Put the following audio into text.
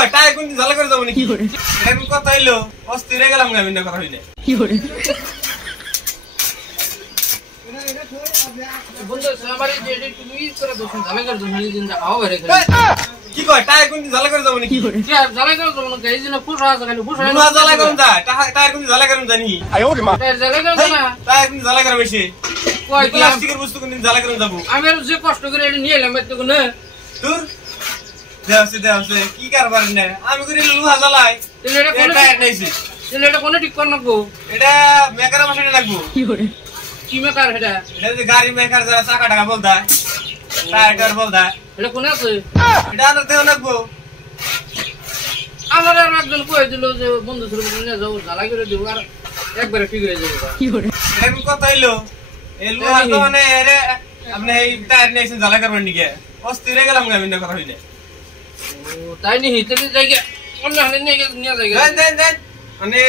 কয় টাকা কোন ঝালা করে যাবো নাকি এটা কথা হইলো অস্থির হয়ে গেলাম আমি না কথা হইলে কি করে বন্ধু আমারে যে তুমি করে দোষণ ঝালা করে দোষণ দিন আও বেরে গেল কি কয় টাকা কোন ঝালা করে যাবো নাকি কি ঝালা করে দোষণ গাই দিন ফুস আছে খালি ফুস না ঝালা করুন যা টাকা কোন ঝালা করুন জানি ঝালা করে না টাকা কোন ঝালা করে বেশি কই প্লাস্টিকের বস্তু কোন ঝালা করুন যাবো আমি আর যে কষ্ট করে এটা নিয়ে এলাম এত না দূর দেওছে কি কারবার না আমি করে লুহা জ্বালাই এটা কোন টায়ার নাইছি এটা কোন ঠিক কর নাকবো এটা মেকার মাসে লাগবো কি করে কি মেকার এটা এটা যে গাড়ি মেকার যারা চাকা টাকা বলতা টায়ার বলতা এটা কোন আছে এটা আনতে দেও লাগবো আমার আর একজন কই দিল যে বন্ধু ছিল নিয়ে যাও ঝালা করে দিব আর একবারে ঠিক হয়ে যাবে কি করে এরকম কথা হইলো এই লুহা তো মানে এরে আপনি এই টায়ার নাইছেন জ্বালা করবেন নাকি অস্থির হয়ে গেলাম আমি না কথা হইলে ও তাই নি হিতে জায়গা অন্য হালে নিয়ে যাই দেন মানে